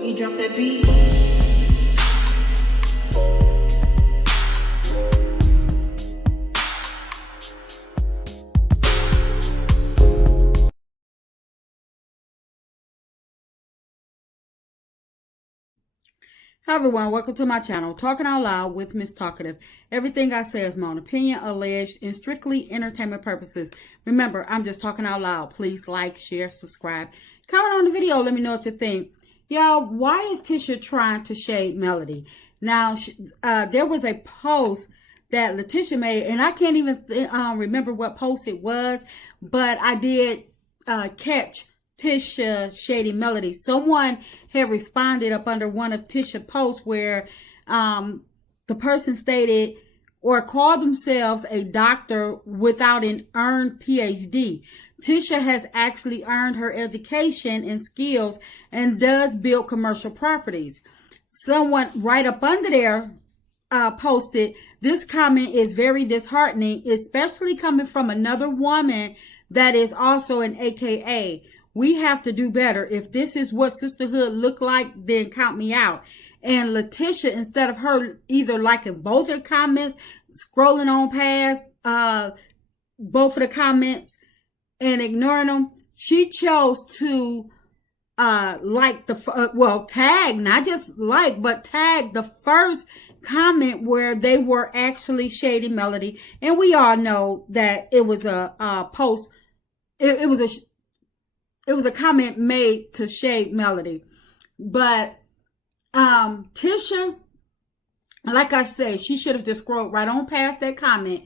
Boogie, drop that beat. Hi everyone, welcome to my channel, Talking Out Loud with Miss Talkative. Everything I say is my own opinion, alleged, and strictly entertainment purposes. Remember, I'm just talking out loud. Please like, share, subscribe. Comment on the video, let me know what you think. Y'all, why is Tisha trying to shade Melody? Now, there was a post that Latisha made, and I can't even remember what post it was, but I did catch Tisha shady Melody. Someone had responded up under one of Tisha's posts where the person stated or called themselves a doctor without an earned PhD. Tisha has actually earned her education and skills and does build commercial properties. Someone right up under there posted, this comment is very disheartening, especially coming from another woman that is also an AKA. We have to do better. If this is what sisterhood look like, then count me out. And Latisha, instead of her either liking both of the comments, scrolling on past both of the comments and ignoring them, she chose to like tag, not just like, but tag the first comment where they were actually shading Melody. And we all know that it was a post. It was a comment made to shade Melody. But Tisha, like I said, she should have just scrolled right on past that comment.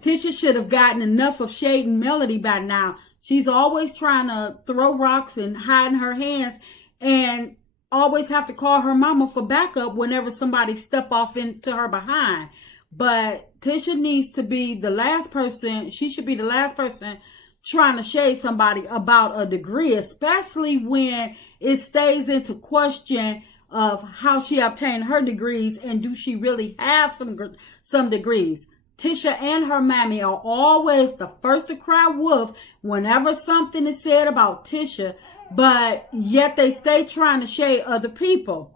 Tisha should have gotten enough of shading Melody by now. She's always trying to throw rocks and hiding her hands and always have to call her mama for backup whenever somebody step off into her behind. But Tisha needs to be the last person. She should be the last person trying to shade somebody about a degree, especially when it stays into question of how she obtained her degrees and do she really have some degrees. Tisha and her mammy are always the first to cry wolf whenever something is said about Tisha, but yet they stay trying to shade other people.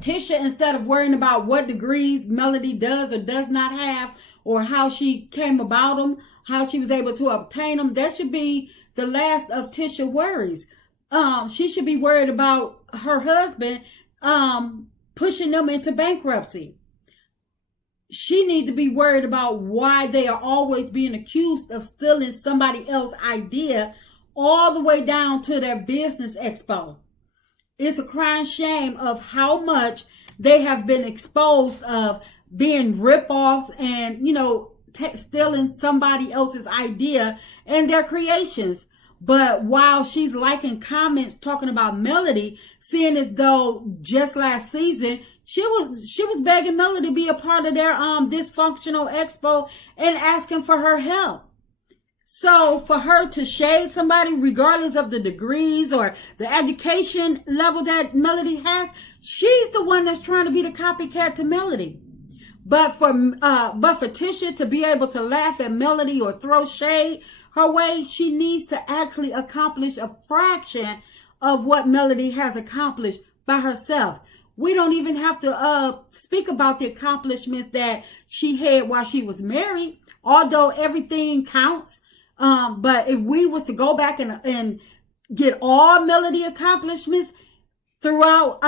Tisha, instead of worrying about what degrees Melody does or does not have, or how she came about them, how she was able to obtain them, that should be the last of Tisha worries. She should be worried about her husband pushing them into bankruptcy. She needs to be worried about why they are always being accused of stealing somebody else's idea all the way down to their business expo. It's a crying shame of how much they have been exposed of being rip-offs and, stealing somebody else's idea and their creations. But while she's liking comments talking about Melody, seeing as though just last season she was begging Melody to be a part of their dysfunctional expo and asking for her help. So for her to shade somebody regardless of the degrees or the education level that Melody has, she's the one that's trying to be the copycat to Melody. But for Tisha to be able to laugh at Melody or throw shade her way, she needs to actually accomplish a fraction of what Melody has accomplished by herself. We don't even have to speak about the accomplishments that she had while she was married, although everything counts. But if we was to go back and get all Melody accomplishments throughout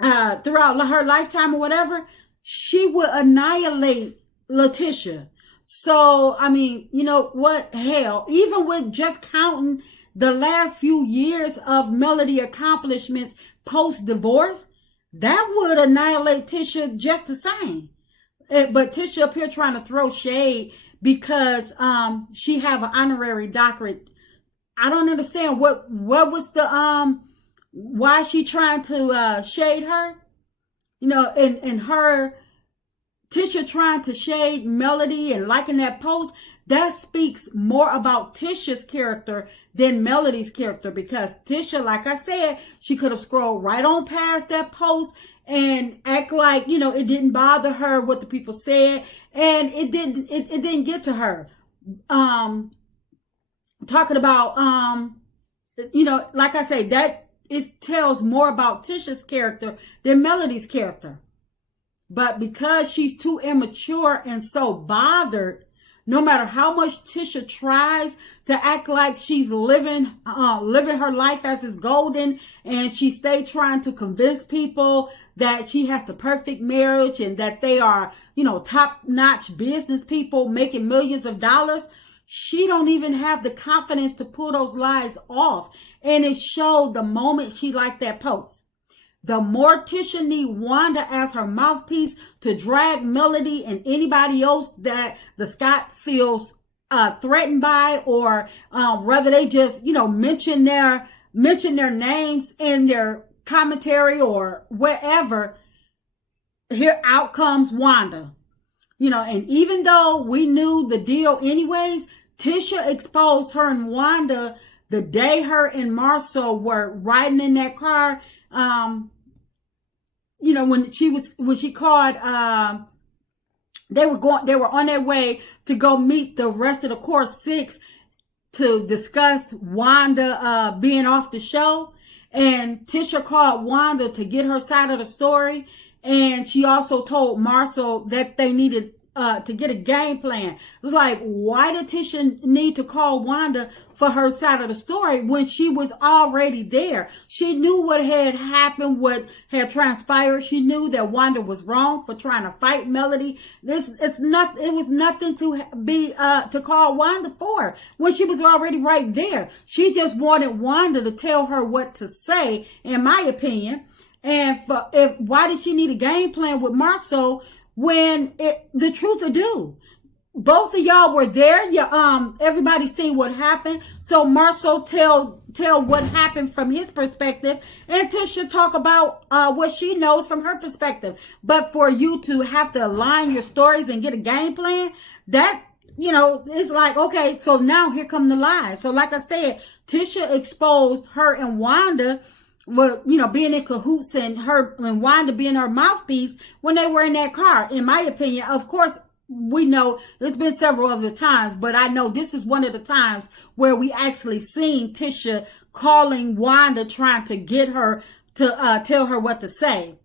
her lifetime or whatever, she would annihilate Latisha. So, I mean, you know what? Hell, even with just counting the last few years of Melody accomplishments post-divorce, that would annihilate Tisha just the same. But Tisha up here trying to throw shade because she have an honorary doctorate. I don't understand what was the why she trying to shade her. And her Tisha trying to shade Melody and liking that post, that speaks more about Tisha's character than Melody's character, because Tisha, like I said, she could have scrolled right on past that post and act like, it didn't bother her what the people said, and it didn't get to her. Talking about like I say, that it tells more about Tisha's character than Melody's character. But because she's too immature and so bothered, no matter how much Tisha tries to act like she's living her life as is golden, and she stay trying to convince people that she has the perfect marriage and that they are, top-notch business people making millions of dollars, she don't even have the confidence to pull those lies off. And it showed the moment she liked that post. The more Tisha need Wanda as her mouthpiece to drag Melody and anybody else that the Scott feels threatened by, or whether they just mention their names in their commentary or wherever, here out comes Wanda. And even though we knew the deal anyways, Tisha exposed her and Wanda the day her and Marcel were riding in that car. When she called, they were on their way to go meet the rest of the core 6 to discuss Wanda being off the show. And Tisha called Wanda to get her side of the story. And she also told Marcel that they needed to get a game plan. It was like, why did Tisha need to call Wanda for her side of the story when she was already there? She knew what had happened, what had transpired. She knew that Wanda was wrong for trying to fight Melody. It was nothing to call Wanda for when she was already right there. She just wanted Wanda to tell her what to say, in my opinion. And why did she need a game plan with Marcel when the truth will do? Both of y'all were there. Everybody seen what happened. So Marcel tell what happened from his perspective, and Tisha talk about what she knows from her perspective. But for you to have to align your stories and get a game plan, that it's like, okay, so now here come the lies. So like I said, Tisha exposed her and Wanda being in cahoots, and her and Wanda being her mouthpiece when they were in that car. In my opinion, of course, we know there's been several other times, but I know this is one of the times where we actually seen Tisha calling Wanda, trying to get her to tell her what to say.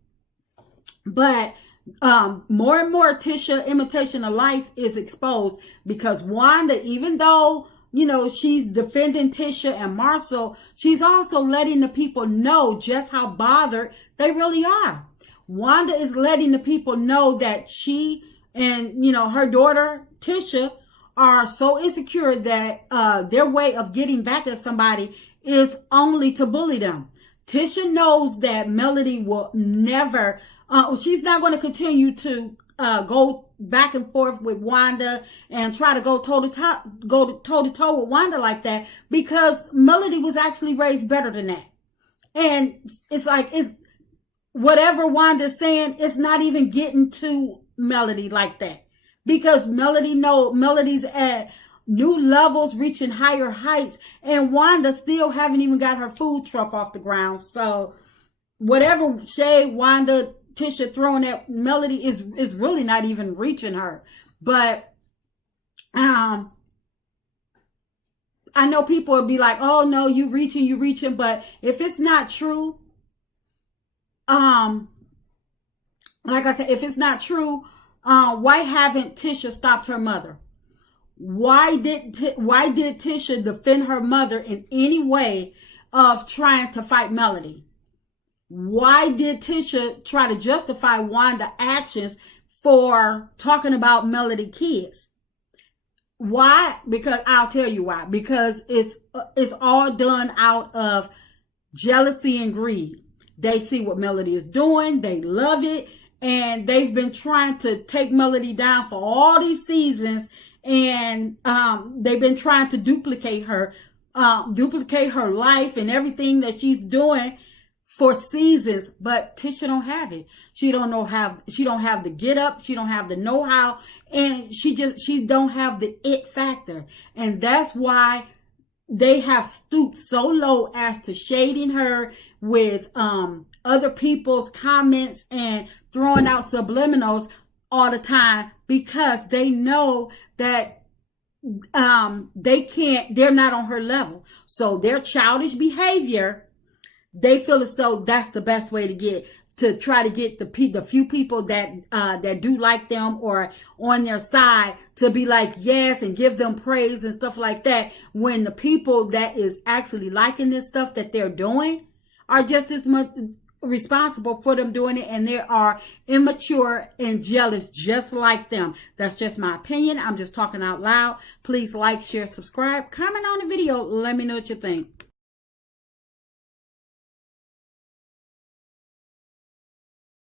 But more and more Tisha imitation of life is exposed, because Wanda, even though she's defending Tisha and Marcel, she's also letting the people know just how bothered they really are. Wanda is letting the people know that she and, her daughter, Tisha, are so insecure that their way of getting back at somebody is only to bully them. Tisha knows that Melody will never, she's not going to continue to go back and forth with Wanda and try to go toe to toe with Wanda like that, because Melody was actually raised better than that. And it's like, whatever Wanda's saying, it's not even getting to Melody like that, because Melody's at new levels, reaching higher heights, and Wanda still haven't even got her food truck off the ground. So whatever shade Tisha throwing at Melody is really not even reaching her. But I know people will be like, oh no, you reaching, but if it's not true, like I said, if it's not true, why haven't Tisha stopped her mother? Why did Tisha defend her mother in any way of trying to fight Melody? Why did Tisha try to justify Wanda's actions for talking about Melody kids? Why? Because I'll tell you why. Because it's all done out of jealousy and greed. They see what Melody is doing. They love it. And they've been trying to take Melody down for all these seasons. And they've been trying to duplicate her life and everything that she's doing for seasons. But Tisha don't have it. She don't have the get up. She don't have the know-how. And she don't have the it factor. And that's why they have stooped so low as to shading her with other people's comments and throwing out subliminals all the time, because they know that they're not on her level. So their childish behavior, they feel as though that's the best way to try to get the few people that do like them or on their side to be like yes and give them praise and stuff like that, when the people that is actually liking this stuff that they're doing are just as much responsible for them doing it, and they are immature and jealous just like them. That's just my opinion. I'm just talking out loud. Please like, share, subscribe, comment on the video. Let me know what you think.